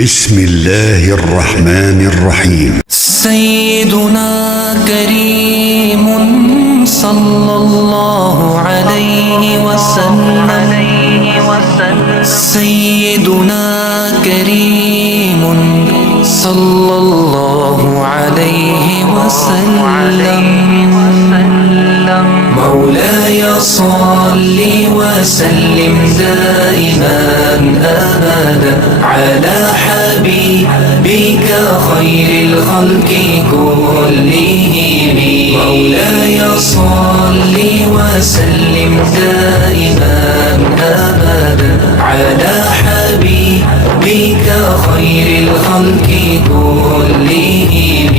बिस्मिल्लाहिर्रहमानिर्रहीम। सय्यदुना करीमुन सल्लल्लाहु अलैहि वसल्लम। सय्यदुना करीमुन सल्लल्लाहु अलैहि वसल्लम। مولاي صل وسلم دائما أبدا على حبيبك خير الخلق كلهم. مولاي صل وسلم دائما أبدا على حبيبك خير الخلق كلهم.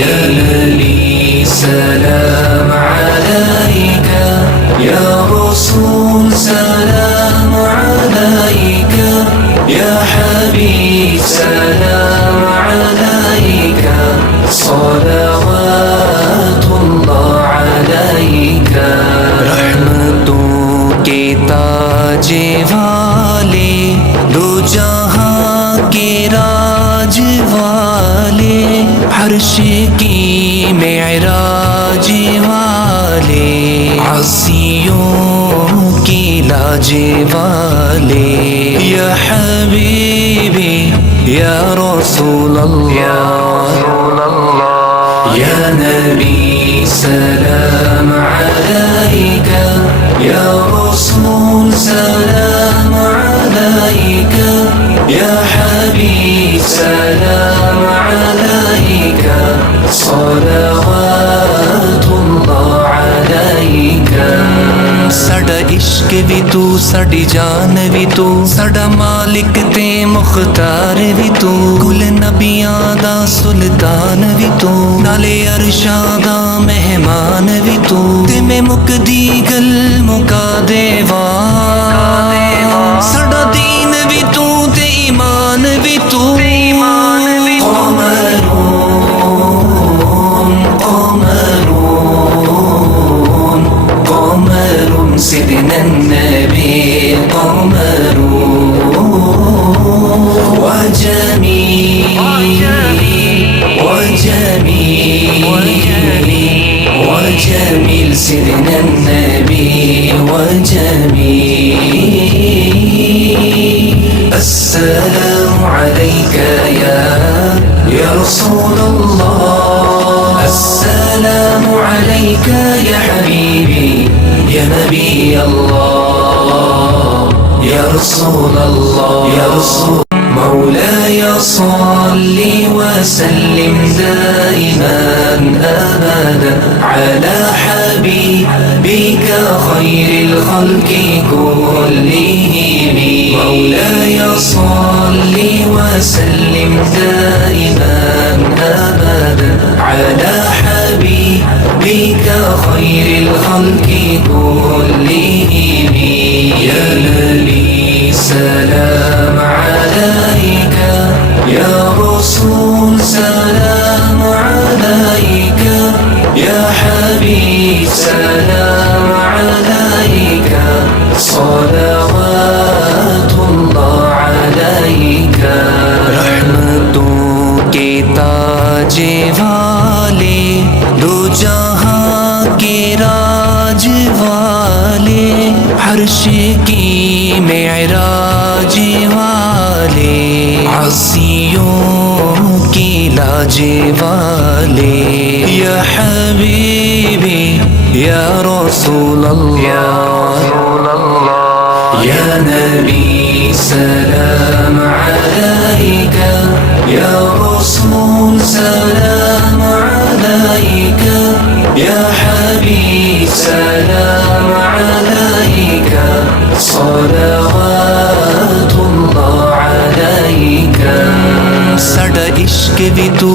يا نبي سلام عليك، يا رسول سلام عليك، يا حبيب سلام عليك، صلوات الله عليك. रहमतों के ताज वाले, दो जहां के राज वाले, हर्ष की मेराज वाले, आसियों की लाज वाले, या हबीबी या रसूल अल्लाह, या नबी सलाम अलैका, या रसूल सलाम अलैका, या हबीब सलाम अलैका, सलावतुल्लाह अलैका. साडा इश्क भी तू, साडी जान भी तू, साडा मालिक ते मुख्तार भी तू, कुल नबियां दा सुल्तान भी तू, नाले अरशां दा मेहमान भी तू, ते मैं मुकदी गल मुका देवा, साडा दीन भी तू ते ईमान भी तू. سيدنا النبي قمر وجميل وجميل سيدنا النبي وجميل. السلام عليك يا رسول الله، السلام عليك يا حبيبي يا نبي الله، يا رسول الله، يا رسول. مولاي صل وسلم دائما أبدا على حبيبك خير الخلق كلهم. مولاي صل وسلم دائما أبدا على حبيبك خير الخلق كلهم. يا نبي سلام عليك، يا رسول سلام عليك، يا حبيب سلام عليك، صلوات الله عليك. रहमतों के ताज वाले, दो जहां के राज वाले, हर्ष की मेराज वाले, आसियों की लाज वाले, या हबीबी या रसूल अल्लाह, या नबी सलाम अलैका, या रसूल सलाम अलैका, या हबीब सलाम अलैका, صلوات الله عليك. साडा इश्क भी तू,